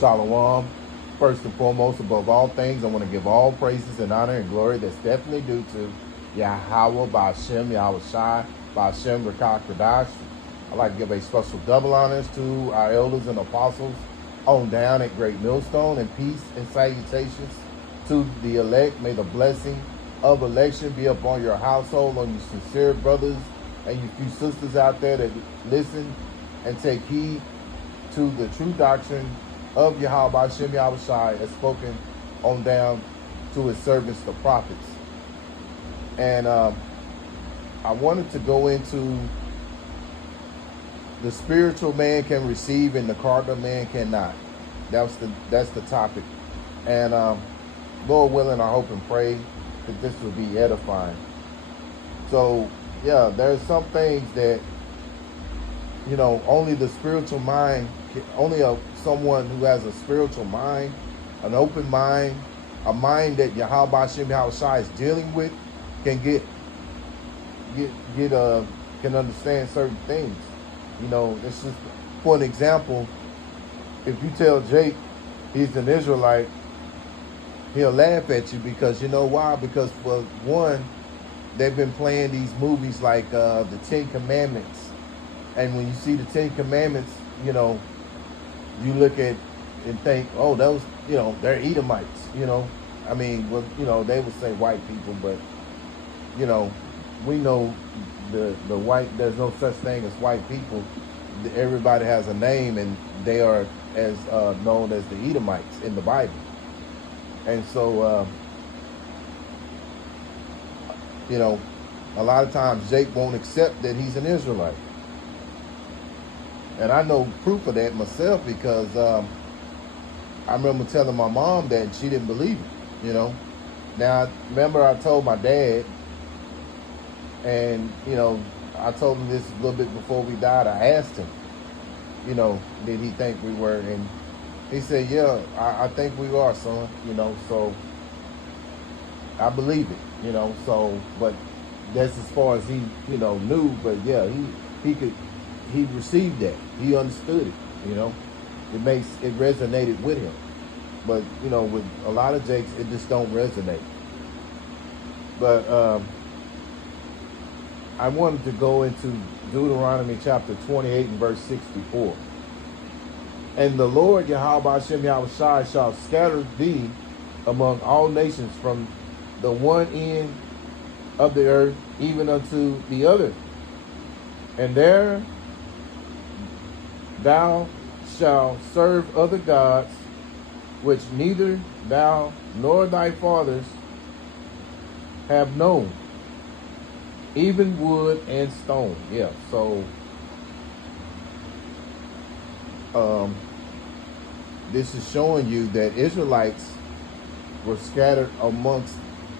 Shalom. First and foremost, above all things, I want to give all praises and honor and glory that's definitely due to Yahweh, Ba'ashem, Yahweh Shai, Ba'ashem, Rakak, Radash. I'd like to give a special double honors to our elders and apostles on down at Great Millstone, and peace and salutations to the elect. May the blessing of election be upon your household, on your sincere brothers and your few sisters out there that listen and take heed to the true doctrine of Yahweh Hashem Yahweh Shai as spoken on down to his servants, the prophets. And I wanted to go into the spiritual man can receive and the carnal man cannot. That's the topic. And Lord willing, I hope and pray that this will be edifying. So yeah, there's some things that, you know, only the spiritual mind, only someone who has a spiritual mind, an open mind, a mind that Yahweh Hashem Yahweh Shai is dealing with, can can understand certain things. You know, it's just, for an example, if you tell Jake he's an Israelite, he'll laugh at you because, you know why? Because for one, they've been playing these movies like the Ten Commandments. And when you see the Ten Commandments, you know, you look at and think, oh, those, you know, they're Edomites, you know. I mean, well, you know, they would say white people, but, you know, we know the white, there's no such thing as white people. Everybody has a name, and they are as known as the Edomites in the Bible. And so, you know, a lot of times Jake won't accept that he's an Israelite. And I know proof of that myself because I remember telling my mom that and she didn't believe it, you know. Now, remember I told my dad, and, you know, I told him this a little bit before we died. I asked him, you know, did he think we were? And he said, yeah, I think we are, son, you know, so I believe it, you know, so, but that's as far as he, you know, knew, but yeah, he received that. He understood it, you know. It resonated with him. But, you know, with a lot of Jakes, it just don't resonate. But I wanted to go into Deuteronomy chapter 28 and verse 64. And the Lord Yahweh Hashem Yahweh Shai shall scatter thee among all nations from the one end of the earth even unto the other. And there thou shalt serve other gods, which neither thou nor thy fathers have known, even wood and stone. Yeah, so this is showing you that Israelites were scattered amongst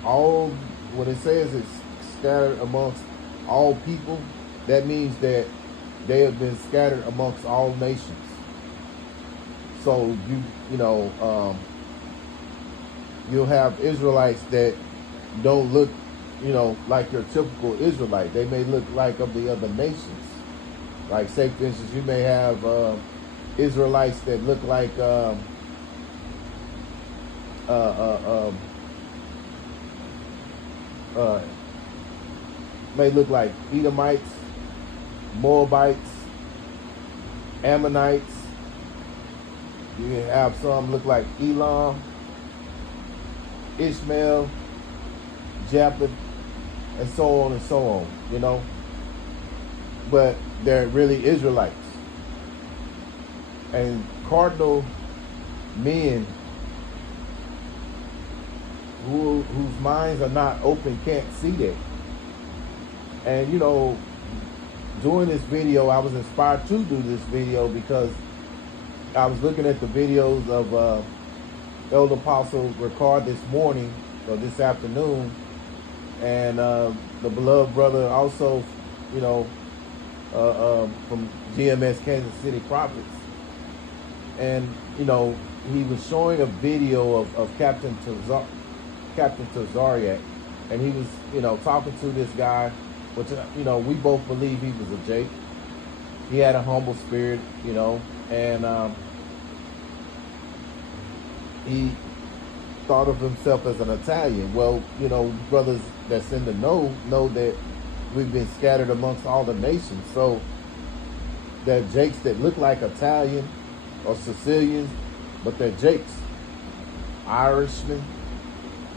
all. When it says it's scattered amongst all people, that means that they have been scattered amongst all nations. So you know, you'll have Israelites that don't look, you know, like your typical Israelite. They may look like of the other nations. Like, say for instance, you may have Israelites that look like may look like Edomites, Moabites, Ammonites. You can have some look like Elam, Ishmael, Japheth, and so on, you know. But they're really Israelites. And cardinal men whose minds are not open can't see that. And, you know, doing this video, I was inspired to do this video because I was looking at the videos of Elder Apostle Ricard this morning, or this afternoon, and the beloved brother also, you know, from GMS Kansas City Prophets. And, you know, he was showing a video of Captain Tazariak, and he was, you know, talking to this guy, which, you know, we both believe he was a Jake. He had a humble spirit, you know, and he thought of himself as an Italian. Well, brothers that's in the know that we've been scattered amongst all the nations. So there are Jakes that look like Italian or Sicilians, but they're Jakes, Irishmen,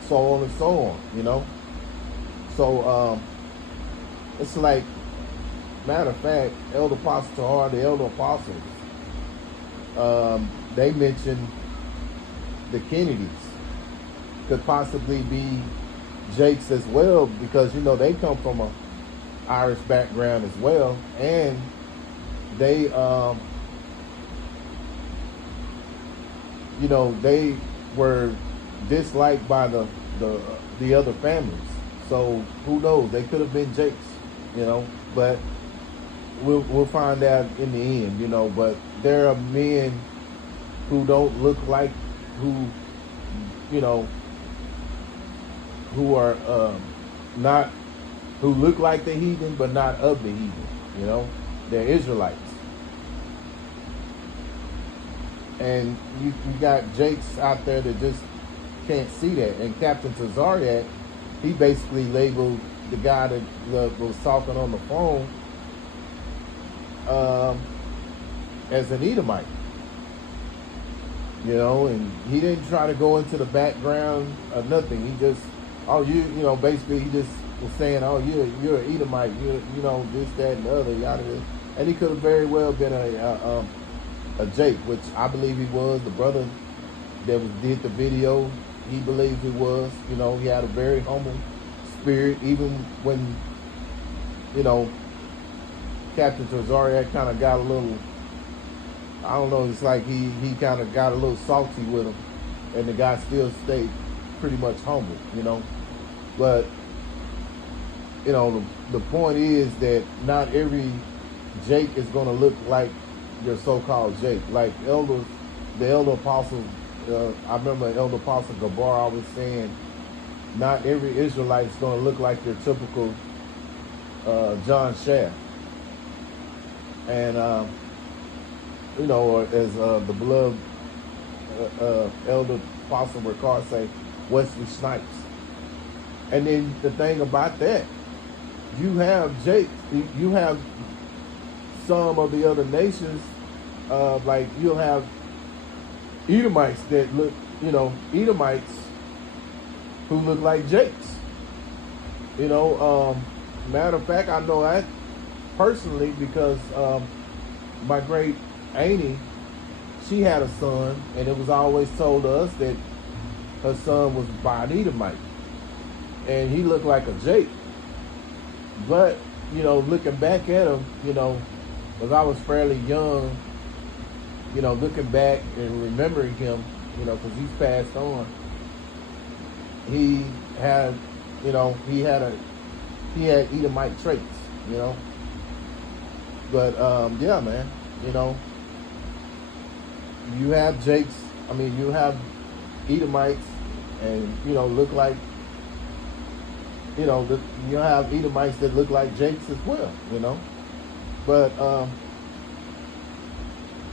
so on and so on. So it's like, matter of fact, Elder Apostle Tahar, the Elder Apostles, they mentioned the Kennedys could possibly be Jakes as well, because they come from a Irish background as well, and they they were disliked by the other families. So who knows? They could have been Jakes, but we'll find out in the end, But there are men who don't look like who are not, who look like the heathen, but not of the heathen. They're Israelites. And you got Jakes out there that just can't see that. And Captain Tazariak, he basically labeled the guy that was talking on the phone as an Edomite. And he didn't try to go into the background or nothing. He just, basically he just was saying, you're an Edomite, this, that, and the other, yada. And he could have very well been a Jake, which I believe he was. The brother that did the video, he believed he was. He had a very humble spirit, even when, Captain Tazariak kind of got a little, I don't know, it's like he kind of got a little salty with him, and the guy still stayed pretty much humble, But, the point is that not every Jake is going to look like your so-called Jake. Like the Elder Apostle, I remember Elder Apostle Gabar always saying, not every Israelite is going to look like your typical John Shaft. And, or as the beloved Elder Apostle Ricard say, Wesley Snipes. And then the thing about that, you have Jake, you have some of the other nations, like you'll have Edomites that look, Edomites who look like Jakes. Matter of fact, I know that personally because my great auntie, she had a son, and it was always told to us that her son was by an Edomite, and he looked like a Jake. But looking back at him, because I was fairly young, looking back and remembering him, because he's passed on. He had, he had Edomite traits, But yeah, man, you have Jakes. I mean, you have Edomites, and look like, you have Edomites that look like Jakes as well, But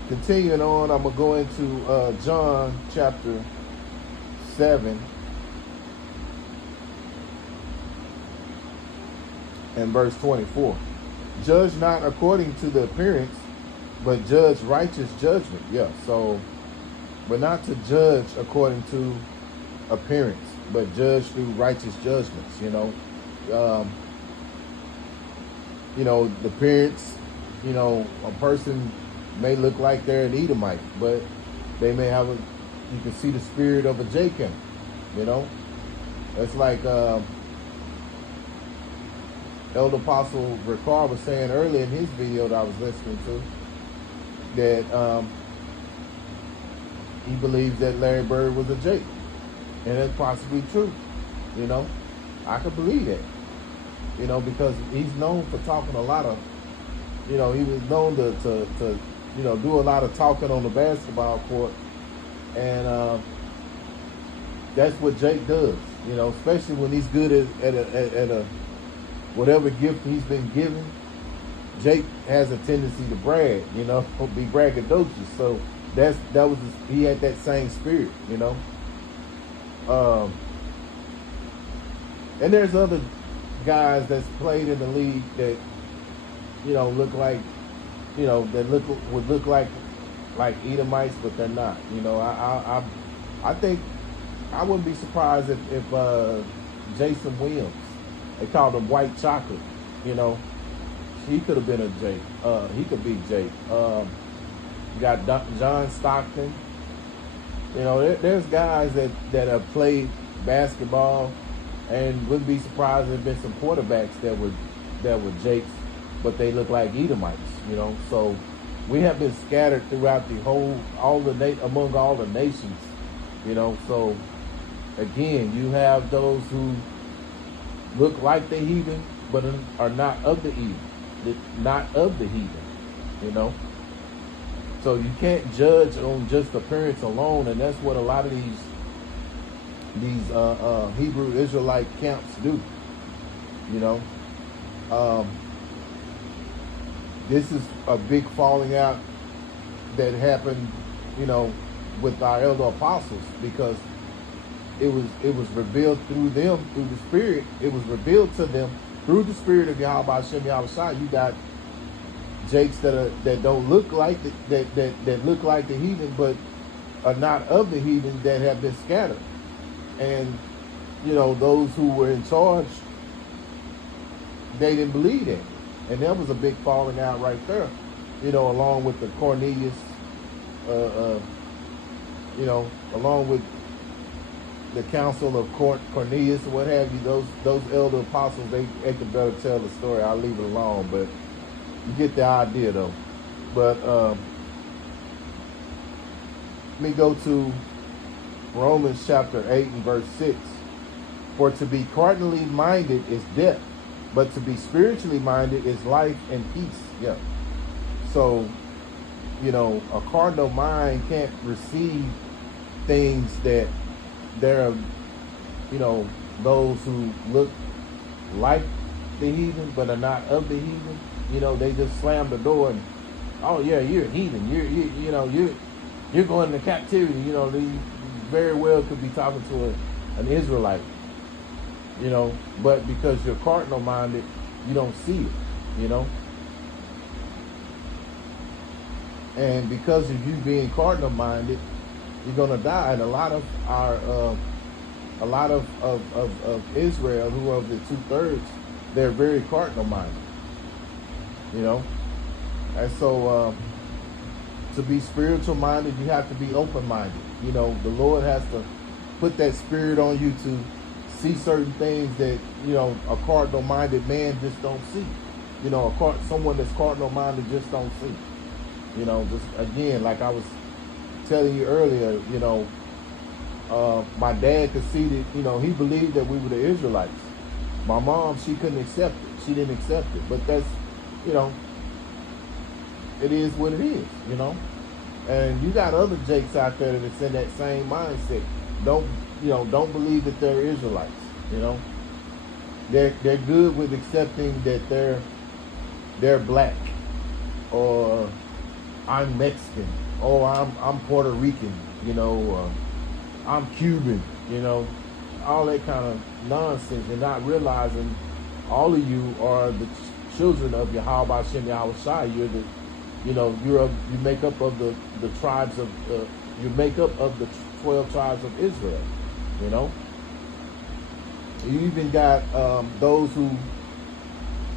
continuing on, I'm gonna go into John chapter 7 and verse 24. Judge not according to the appearance, but judge righteous judgment. Yeah, so we're not to judge according to appearance, but judge through righteous judgments. The appearance, a person may look like they're an Edomite, but they may have you can see the spirit of a Jacob. It's like Elder Apostle Ricard was saying earlier in his video that I was listening to, that he believes that Larry Bird was a Jake. And that's possibly true. I could believe that. Because he's known for talking a lot of, he was known to do a lot of talking on the basketball court. And that's what Jake does, especially when he's good at a whatever gift he's been given. Jake has a tendency to brag, be braggadocious. So he had that same spirit, Um, and there's other guys that's played in the league that look like that would look like Edomites, but they're not. I think I wouldn't be surprised if Jason Williams, they called him White Chocolate, you know, he could have been a Jake. He could be Jake. You got John Stockton. There's guys that have played basketball, and wouldn't be surprised if there's been some quarterbacks that were Jakes, but they look like Edomites. So we have been scattered throughout among all the nations. So again, you have those who look like the heathen, but are not of the heathen. So you can't judge on just appearance alone, and that's what a lot of these Hebrew Israelite camps do. This is a big falling out that happened, with our elder apostles, because it was revealed through them, through the Spirit. It was revealed to them through the Spirit of Yahweh Hashem Yahweh Shai. You got Jakes that don't look like that look like the heathen, but are not of the heathen, that have been scattered. And those who were in charge, they didn't believe that, and that was a big falling out right there. Along with the Cornelius, along with the council of Cornelius or what have you. Those elder apostles, they could better tell the story. I'll leave it alone, but you get the idea though. But let me go to Romans chapter 8 and verse 6. For to be carnally minded is death, but to be spiritually minded is life and peace. Yeah. So, a carnal mind can't receive things that there are, those who look like the heathen but are not of the heathen. They just slam the door and, oh yeah, you're a heathen. You're going into captivity. They very well could be talking to an Israelite. But because you're carnal minded, you don't see it. And because of you being cardinal minded, you're gonna die. And a lot of Israel, who are of the 2/3, they're very cardinal minded. And so to be spiritual minded, you have to be open minded. The Lord has to put that spirit on you to see certain things that a cardinal minded man just don't see. Someone that's cardinal minded just don't see. Just again, like I was telling you earlier, my dad could see that, he believed that we were the Israelites. My mom, she couldn't accept it. She didn't accept it. But that's, it is what it is, And you got other Jakes out there that's in that same mindset. Don't believe that they're Israelites, They're good with accepting that they're black, or I'm Mexican, or I'm Puerto Rican, I'm Cuban, all that kind of nonsense, and not realizing all of you are the children of Yahweh Hashem Yahweh Shai. You're the, you make up of the tribes of you make up of the 12 tribes of Israel. You even got those who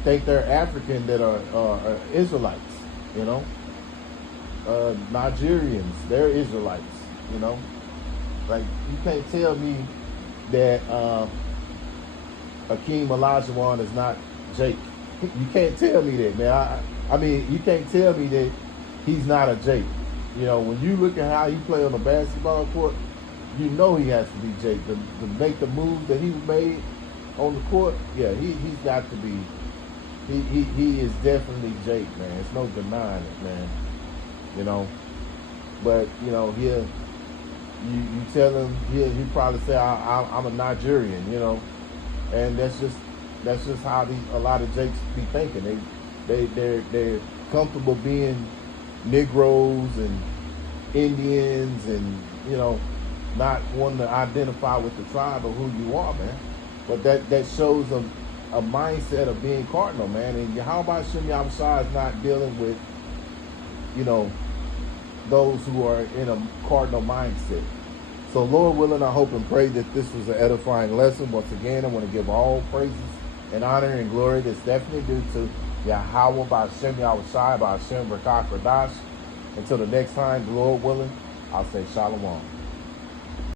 think they're African that are Israelites. Nigerians, they're Israelites. Like, you can't tell me that Akeem Olajuwon is not Jake. You can't tell me that, man. I mean, you can't tell me that he's not a Jake. When you look at how he play on the basketball court, he has to be Jake. To make the move that he made on the court, yeah, he's got to be. He is definitely Jake, man. It's no denying it, man. But he'll you tell him, he'll probably say I'm a Nigerian, and that's just how a lot of Jakes be thinking. They're comfortable being Negroes and Indians and, you know, not wanting to identify with the tribe of who you are, man. But that shows a mindset of being cardinal, man. And how about Shem Yahushua is not dealing with, you know, those who are in a cardinal mindset. So Lord willing, I hope and pray that this was an edifying lesson. Once again, I want to give all praises and honor and glory that's definitely due to Yahweh by Shem Yahushua by Shem Rakak Radash. Until the next time, Lord willing, I'll say Shalom.